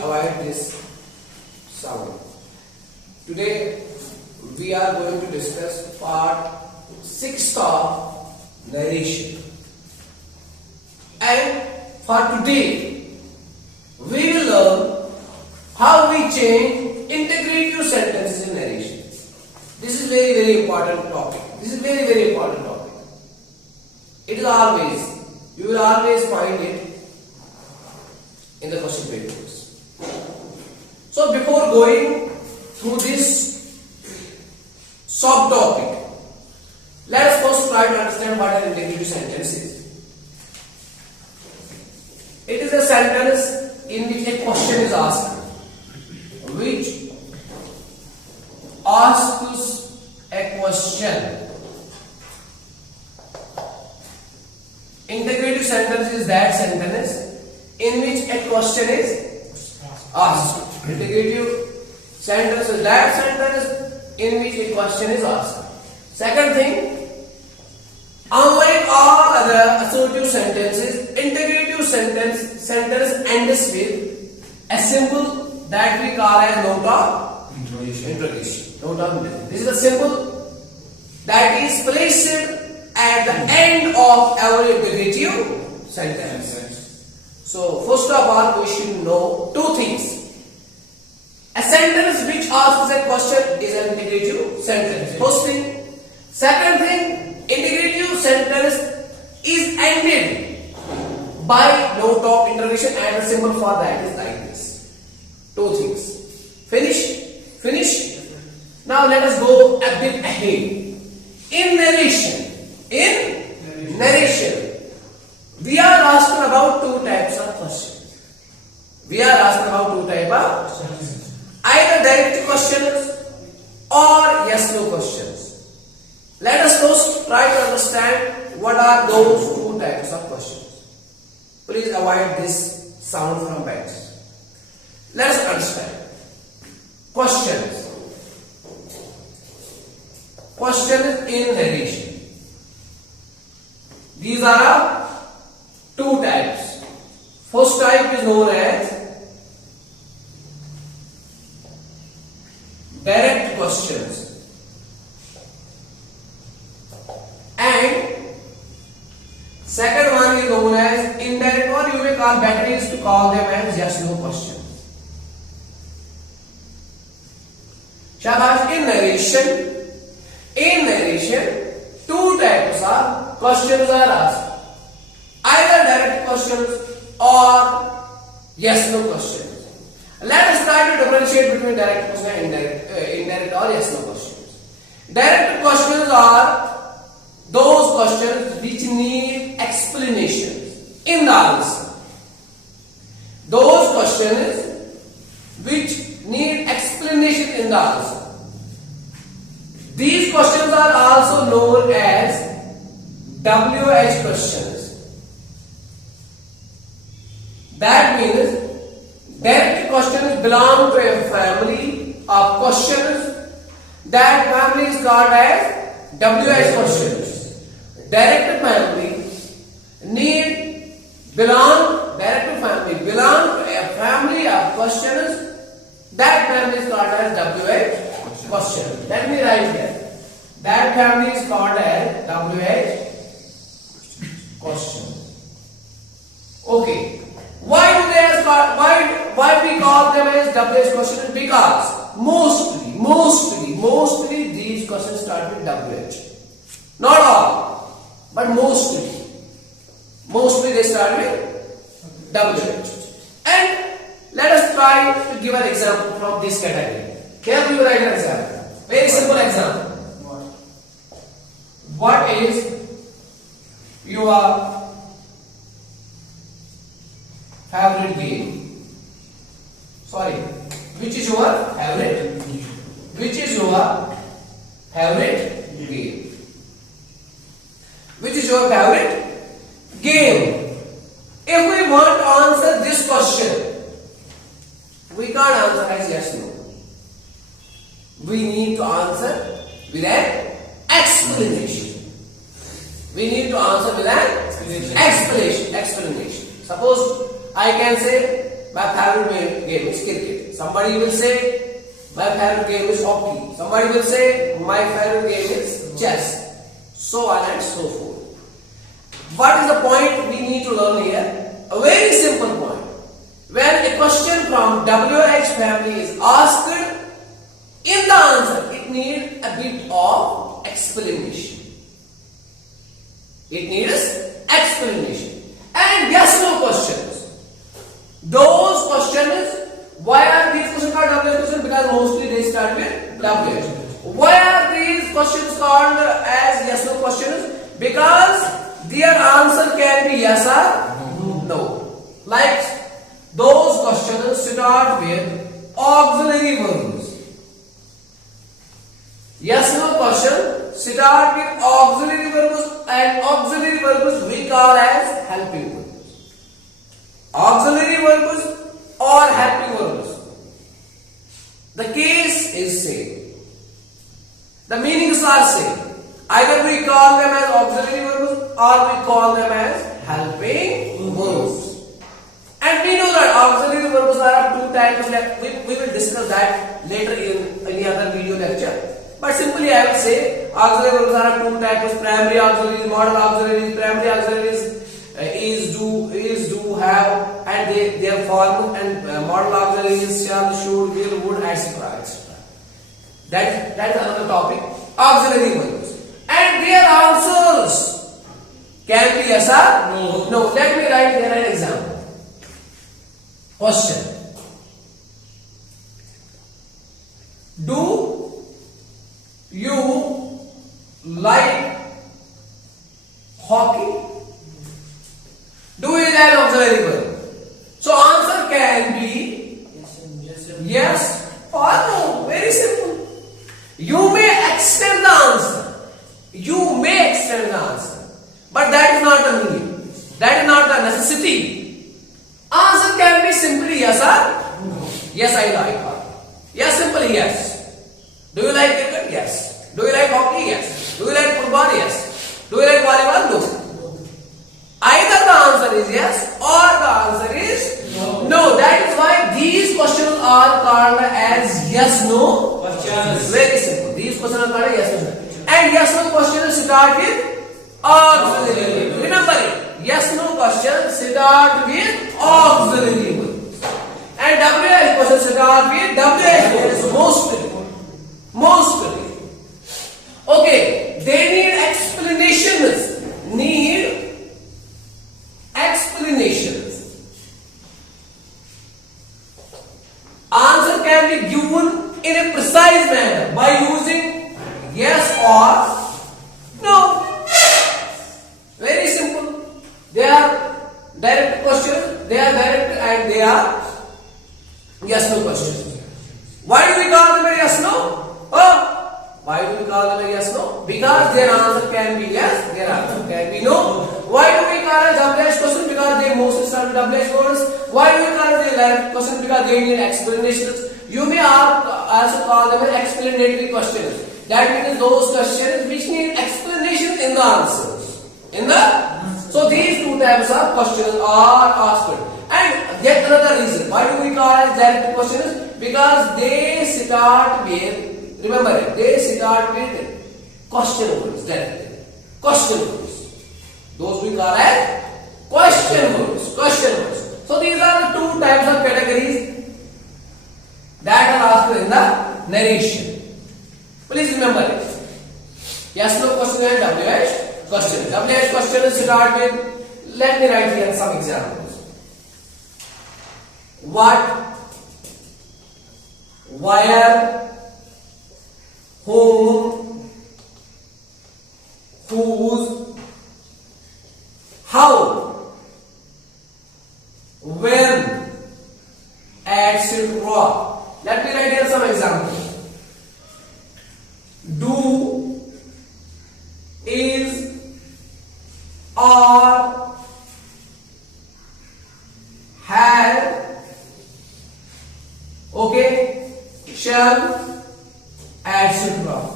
avoid this sound. Today we are going to discuss part 6 of narration. And for today we will learn how we change integrative sentences in narration. This is very important topic. Very important topic. It is always, you will always find it in the question papers. So before going through this subtopic, let us first try to understand what an integrative sentence is. It is a sentence in which a question is asked, which asks a question. Integrative sentence is that sentence in which a question is asked. Integrative sentence is that sentence in which a question is asked. Second thing, unlike all other assertive sentences, integrative sentence ends with a symbol that we call as note of interrogation. Note of interrogation. This is a symbol that is placed at the end of our integrative sentence. So first of all, we should know two things. A sentence which asks a question is an integrative sentence. First thing. Second thing, integrative sentence is ended by note of interrogation and the symbol for that is like this. Two things. Finish? Now let us go a bit ahead. In narration, we are asking about two types of questions. Either direct questions or yes/no questions. Let us first try to understand what are those two types of questions. Please avoid this sound from bench. Let us understand. Questions in narration. These are two types. First type is known as direct questions. And second one is known as indirect, or you may call better is to call them as yes/no questions. Shabash. In narration, two types of questions are asked. Either direct questions or yes/no questions. Let us try to differentiate between direct questions and indirect or yes/no questions. Direct questions are those questions which need explanations in the answer. Those questions which need explanation in the answer. These questions are also known as WH questions. That means direct questions belong to a family of questions. That family is called as WH questions. Direct family belong to a family of questions. That family is called as WH question. Let me write here. That family is called as WH question. Okay. Why we call them as WH questions? Because mostly these questions start with WH. Not all, but mostly they start with WH. And let us try to give an example from this category. Can you write an example? Very simple example. What is your favorite game? Sorry, which is your favorite? Which is your favorite game? Which is your favorite game? If we want to answer this question, we can't answer as yes no. We need to answer with an explanation. We need to answer with an explanation. Suppose I can say my favorite game is cricket. Somebody will say my favorite game is hockey. Somebody will say my favorite game is chess. So on and so forth. What is the point we need to learn here? A very simple point. When a question from WH family is asked, in the answer it needs a bit of explanation. It needs explanation. And yes no questions. Those questions, why are these questions called WH questions? Because mostly they start with WH. Why are these questions called as yes no questions? Because their answer can be yes or no. Like those questions start with auxiliary verbs. Yes no question start with auxiliary verbs, and auxiliary verbs we call as helping verbs. Auxiliary verbs or helping verbs. The case is same. The meanings are same. Either we call them as auxiliary verbs or we call them as helping verbs. And we know that auxiliary verbs are of two types. We will discuss that later in any other video lecture. But simply I will say auxiliary verbs are of two types: primary auxiliaries, modal auxiliaries. Primary auxiliaries is, do, have, and their form, and modal auxiliaries shall, should, will, would, etc. etc. That is another topic. Auxiliary verbs. And their answers can be yes or no. No. Let me write here an example. Question. Do you like hockey? Do is an auxiliary verb. So answer can be yes or no. Very simple. You may extend the answer. You may extend the answer, but that is not the meaning. That is not the necessity. Answer can be simply yes or no. Yes, I like hockey. Yes, simply yes. Do you like cricket? Yes. Do you like hockey? Yes. Do you like football? Yes. Do you like volleyball? No. Either the answer is yes or the answer is no. That is why these questions are called as yes no questions. Very simple. These questions are called as yes no. And yes no questions start with auxiliary. Remember it. Yes no questions start with auxiliary. And WH questions start with WH mostly. Mostly. Okay. They need explanations. Need explanations. Answer can be given in a precise manner by using yes or no. Very simple. They are direct questions. They are direct and they are yes no questions. Why do we call them a yes no? Why do we call them a yes no? Because their answer can be yes, their answer can be no. Why do we call it WH question? Because they mostly start with WH words. Why do we call it a direct question? Because they need explanations. You may also call them an explanatory questions. That means those questions which need explanation in the answers. So these two types of questions are asked. And yet another reason why do we call it direct questions? Because they start with, remember it, they start with question words directly. Question words. Those we call as question words. Question words. So these are the two types of categories that are asked in the narration. Please remember it. Yes no question and WH question. WH question start with, let me write here some examples. What, where, whom, whose, how, when, etc. Let me write here some examples. Do, is, are, have, okay, shall, etc.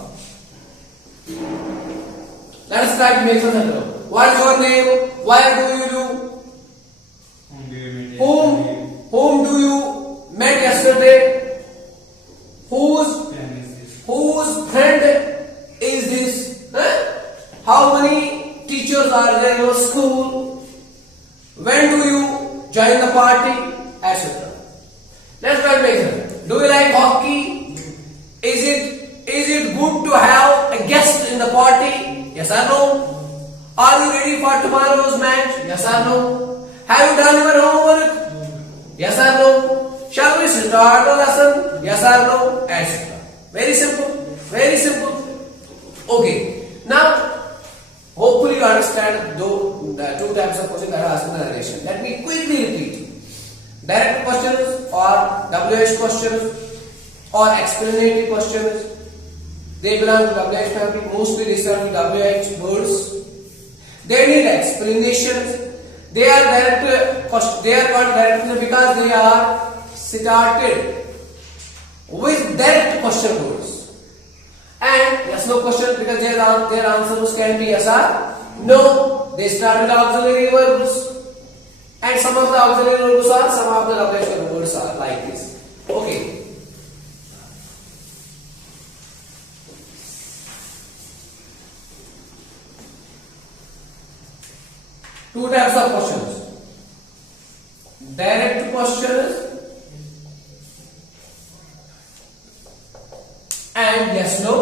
Let us try to make some sense. What is your name? Where do you do? Whom do friend is this? How many teachers are there in your school? When do you join the party? Etc. Let's try to make. Do you like hockey? Is it good to have a guest in the party? Yes or no? Are you ready for tomorrow's match? Yes or no? Have you done your homework? Yes or no? Shall we start the lesson? Yes or no? Etc. Very simple. Very simple. Okay. Now, hopefully you understand the two types of questions that are asked in the narration. Let me quickly repeat. Direct questions or WH questions or explanatory questions. They belong to WH family. Mostly they serve WH words. They need explanations. They are direct. They are called direct because they are started with direct question words. And yes no question because their answers can be yes or no. They start with auxiliary verbs. And some of the auxiliary verbs are, some of the WH words are like this. Okay. Two types of questions. Direct questions and yes no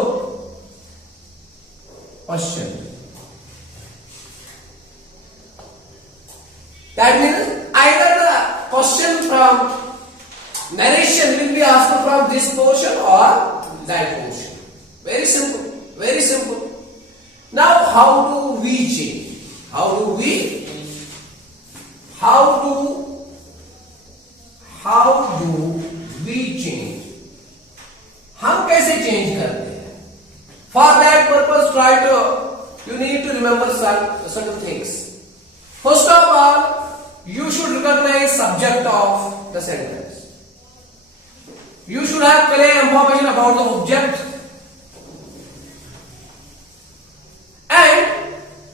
question. That means either the question from narration will be asked from this portion or that portion. Very simple. Very simple. Now how do we change? How do we change? हम कैसे change करते हैं? For that purpose, you need to remember certain things. First of all, you should recognize subject of the sentence. You should have clear information about the object. And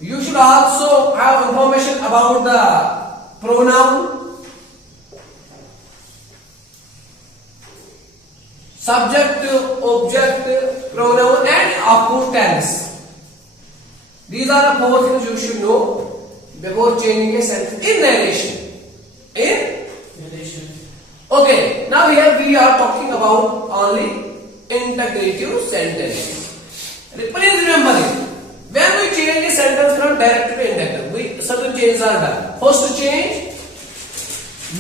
you should also have information about the pronoun. Subject, object, pronoun and of course tense. These are the four things you should know before changing a sentence in narration. Okay, now here we are talking about only integrative sentences. Please remember it. When we change a sentence from direct to indirect, certain changes are done. First change,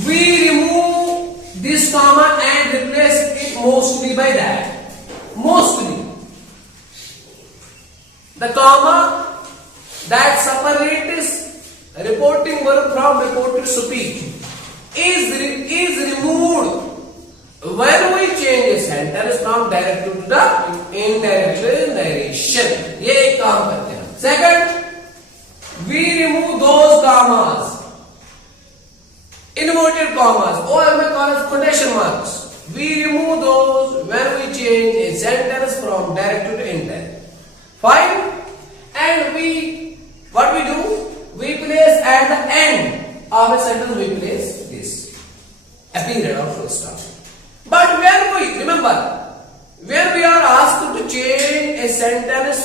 we remove this comma and replace it mostly by that. Mostly. The comma that separates reporting verb from reported speech is removed when we change a sentence from direct to the indirect narration. ये एक काम करते हैं. Second, we remove those commas, inverted commas, or I may call it quotation marks. We remove those when we change a sentence from direct to indirect. Fine. And what we do? We place at the end of a sentence, we place this, a period or full stop. But when we are asked to change a sentence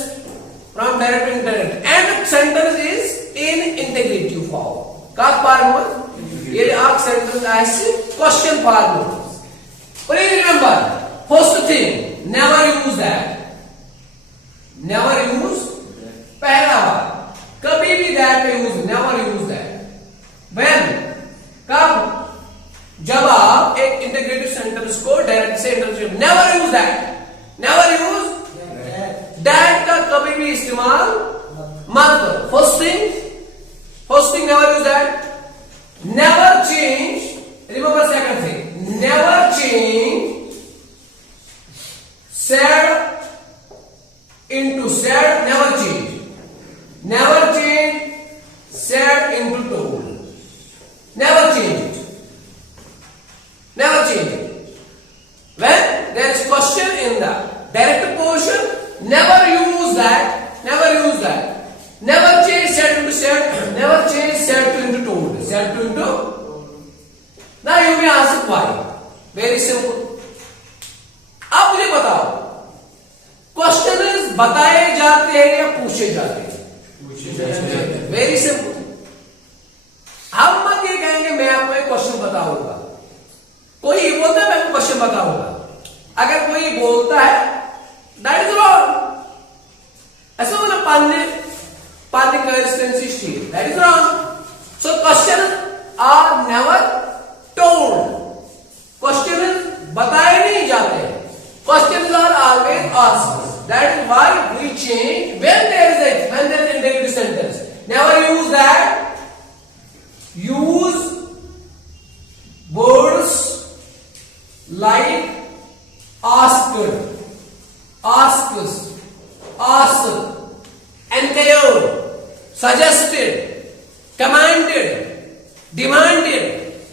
from direct to indirect, and the sentence is in integrative form. What form? Here are sentence as question form. Please remember, first thing, never use that. Never use पहला बार. कभी भी that पे use, never use that. When? कब? जब आप एक integrative sentence को direct से interchange, never use that. Never use that का कभी भी इस्तेमाल मत करो. First thing never use that. Never change. Remember second thing. Never change said into said. Never change. Never change said into told. Never change it. Never change it. When there is question in the direct portion, never use that. Never use that. Never change said into said. Never change said into told. Said to into. Now you may ask why. Very simple. अब मुझे बताओ, question बताए जाते हैं या पूछे जाते हैं? Very simple. हम मत ये कहेंगे मैं आपको एक क्वेश्चन बताऊंगा, कोई बोलता है मैं आपको क्वेश्चन बताऊंगा, अगर कोई बोलता है दैट इज रॉन्ग, ऐसा बोला पानी consistency still, that is wrong. So question are never told, question बताए नहीं जाते, question are always asked. That is why we change when there is interrogative sentence. Never use that. Use words like asked, asks, asked, enquired, suggested, commanded, demanded,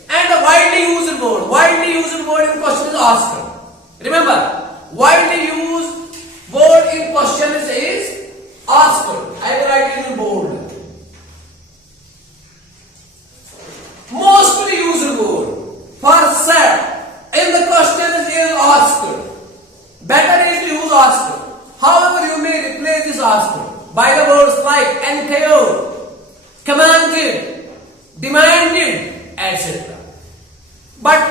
and the widely used word. Widely used word in question is asked. Remember, widely used word in question is asked. I will write it in bold. Mostly used word for said in the question is asked. Better is to use asked. However, you may replace this asked by the words like enquired, commanded, demanded, etc. But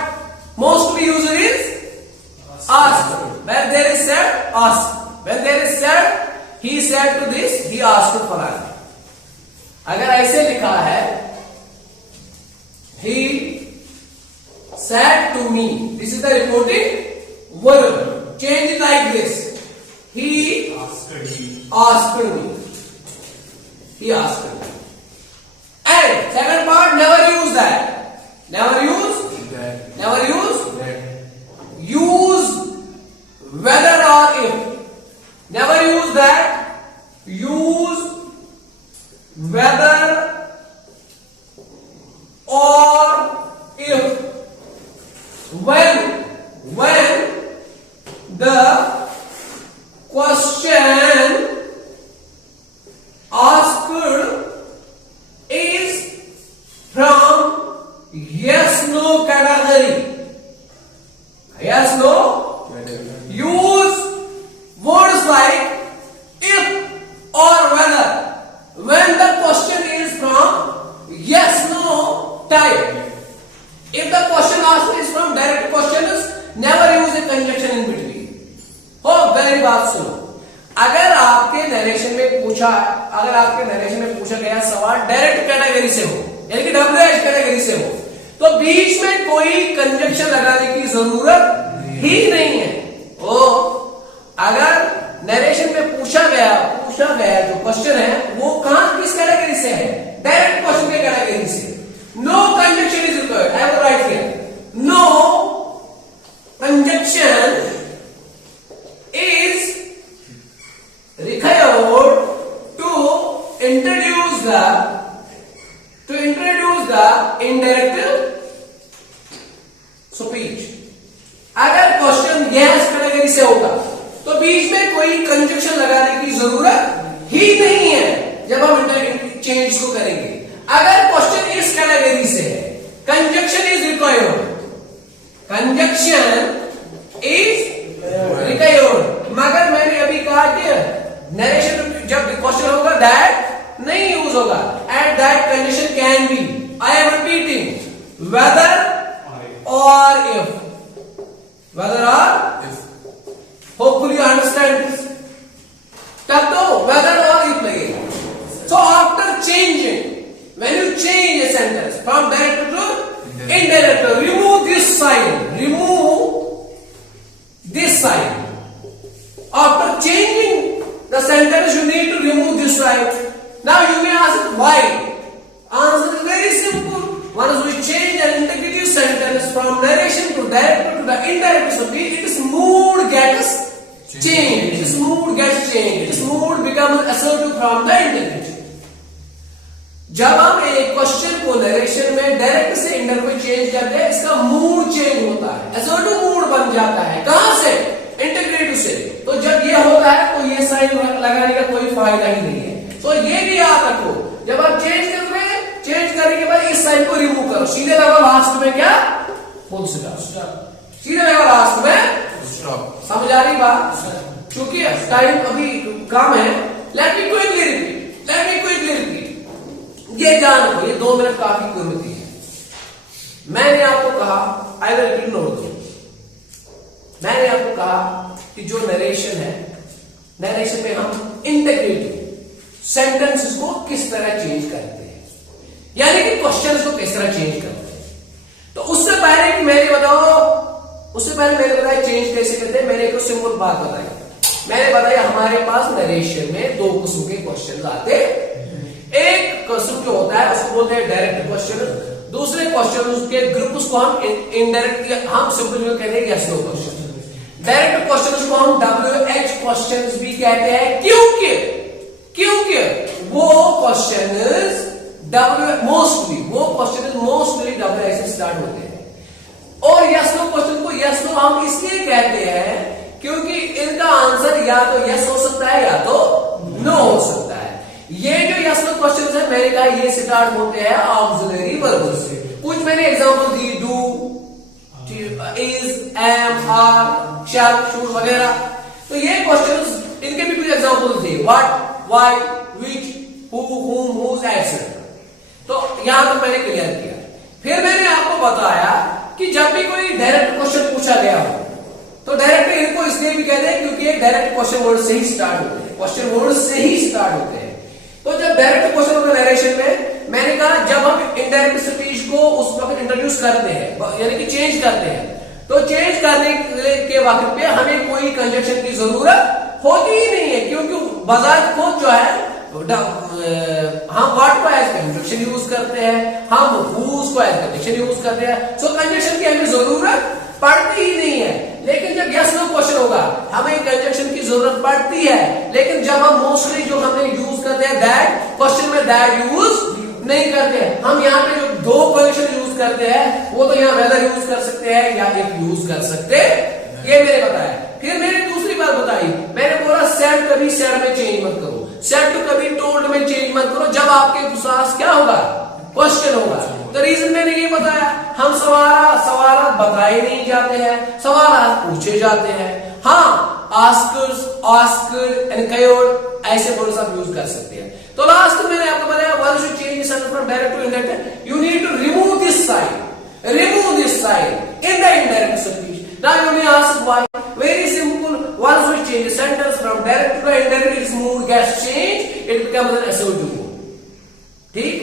mostly used is asked. Where there is said, asked. When there is said, he said to this, he asked for that. अगर ऐसे लिखा है, he said to me, this is the reporting verb. Change it like this. He asked me. He asked me. And second part, never use that. Never use that. Never use that. Use whether or if. Never use that. Use whether or if. When the question asked is from yes no category. Yes no. Use words like if or whether when the question is from yes no type. If the question asked is from direct questions, never use a conjunction in between. हो मेरी बात सुनो, अगर आपके narration में पूछा गया सवाल डायरेक्ट कैटेगरी से हो, यानी कि WH कैटेगरी से हो, तो बीच में कोई कंजंक्शन लगाने की जरूरत ही नहीं है। ओ अगर नरेशन में पूछा गया जो क्वेश्चन है वो कहां किस कैटेगरी से है? डायरेक्ट क्वेश्चन के कैटेगरी से। No conjunction is required. I will write here, no conjunction is required to introduce the indirect speech. अगर क्वेश्चन यस कैटेगरी से होगा तो बीच में कोई कंजंक्शन लगाने की जरूरत ही नहीं है जब हम इंटरचेंज को करेंगे। अगर क्वेश्चन इस कैटेगरी से है, conjunction is required, conjunction is required. मगर मैंने अभी कहा कि नरेशन जब क्वेश्चन होगा दैट नहीं यूज होगा। At that condition can be, I am repeating, whether और इफ, वेदर और if. Hopefully you understand this. तब तो वेदर और इफ लगेगा। So after changing, when you change a sentence from direct to indirect, remove this sign, remove this sign. After changing the sentence, you need to remove this sign. Now you may ask why. Answer is very simple. Once we change an integrative sentence from narration to direct to the indirect speech, its mood gets changed. Its mood gets changed. Its mood becomes assertive from the integrative. जब हम एक question को narration में direct से इंडर में change करते हैं, इसका मूड चेंज होता है, असर्टिव मूड बन जाता है। कहां से? इंटीग्रेटिव से। तो जब ये होता है तो ये साइन लगाने का कोई फायदा ही नहीं है। तो ये भी याद रखो, जब आप चेंज करने के बाद इस साइन को रिमूव करो, सीधे लगा लास्ट में क्या? Full stop. सीधे लगा लास्ट में स्टॉप। समझ आ रही बात? क्योंकि टाइम अभी कम है, लेट मी क्विकली रिपीट। ये जान लो, ये 2 मिनट काफी कीमती है। मैंने आपको कहा, आई विल रिपीट नोट दो, मैंने आपको कहा कि जो नरेशन है, नरेशन में हम इंटीग्रेटिव सेंटेंसेस को किस तरह चेंज करते हैं, यानी कि क्वेश्चंस को किस तरह चेंज करते हैं। तो उससे पहले कि मैंने बताया चेंज कैसे करते हैं, मैंने एक सिंपल बात बताई। मैंने बताया हमारे पास नरेशन में 2 किस्म के क्वेश्चन आते हैं। एक क्वेश्चन जो होता है उसको बोलते हैं डायरेक्ट क्वेश्चन, दूसरे क्वेश्चन उसके ग्रुप उसको हम इनडायरेक्ट, हम सिंपल कहते हैं yes no question. Direct question को हम WH क्वेश्चंस भी कहते हैं, क्योंकि वो क्वेश्चन मोस्टली WH से स्टार्ट होते हैं। और यस नो क्वेश्चन को यस नो हम इसलिए कहते हैं क्योंकि इनका आंसर या तो यस हो सकता है या तो नो हो सकता है। ये जो यस नो क्वेश्चन है, मैंने कहा ये स्टार्ट होते हैं ऑक्सिलरी वर्ब से। कुछ मैंने एग्जांपल दी, do, is, am, are, shall, should वगैरह। तो ये क्वेश्चंस, इनके भी कुछ एग्जांपल थे, what, why, which, who, whom, whose, etc. तो यहां तक मैंने क्लियर किया। फिर मैंने आपको बताया कि जब भी कोई डायरेक्ट क्वेश्चन पूछा गया हो तो डायरेक्ट इनको इसलिए भी कहते हैं क्योंकि ये डायरेक्ट क्वेश्चन वर्ड से ही स्टार्ट होते हैं, क्वेश्चन वर्ड से ही स्टार्ट होते हैं। तो जब डायरेक्ट क्वेश्चन होता है नरेशन में, मैंने कहा जब हम इनडायरेक्ट स्पीच को उस वक्त इंट्रोड्यूस करते हैं, यानी कि चेंज करते हैं, तो चेंज करने के वक्त पे हमें कोई कंजक्शन की जरूरत होती ही नहीं है, क्योंकि बजाय खुद जो है हम व्हाट को एज कंजक्शन यूज करते हैं, हम whose को एज कंजक्शन यूज करते हैं। सो कंजक्शन की हमें जरूरत पड़ती ही नहीं है। लेकिन जब यस नो क्वेश्चन होगा हमें कंजक्शन की जरूरत पड़ती है। लेकिन जब हम मोस्टली जो हमने यूज करते हैं दैट, क्वेश्चन में दैट यूज नहीं करते हैं। हम यहाँ पे जो 2 कंजक्शन यूज करते हैं वो तो यहाँ वेदर यूज कर सकते हैं या इफ यूज कर सकते हैं, ये मैंने बताया। फिर मैंने दूसरी बात बताई, मैंने बोला सेड कभी सेड में चेंज मत करो, सेड टू कभी टोल्ड में चेंज मत करो। जब आपके पास क्या होगा, क्वेश्चन होगा। तो रीजन मैंने ये बताया, हम सवाल बताए नहीं जाते हैं, सवाल पूछे जाते हैं। हाँ, आस्कर, एनक्वायर्ड ऐसे वर्ड्स आप यूज कर सकते हैं। तो लास्ट में मैंने आपको बताया one should change sentence from direct to indirect, you need to remove this side in the indirect speech. Now you may ask why, very simple, one should change the sentence from direct to indirect, it's move gets change, it becomes an SO to. ठीक,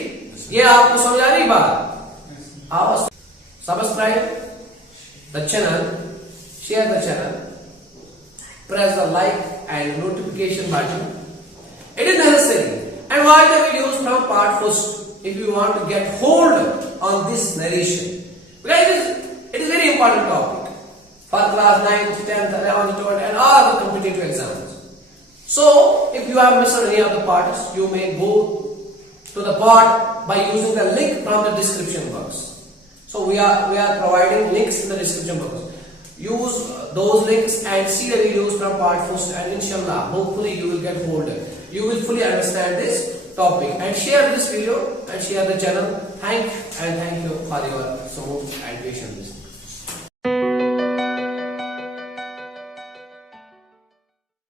ये आपको समझ आ रही बात? आप subscribe the channel, share the channel, press the like and notification button. It is necessary, and watch the videos from part first if you want to get hold on this narration, because it is very important topic for class 9th, 10th, 11th, 12th and all the competitive exams. So if you have missed any of the parts, you may go to the part by using the link from the description box. So we are providing links in the description box. Use those links and see the videos from part first, and inshallah hopefully you will get hold, you will fully understand this topic. And share this video and share the channel. Thank you for your support and patience.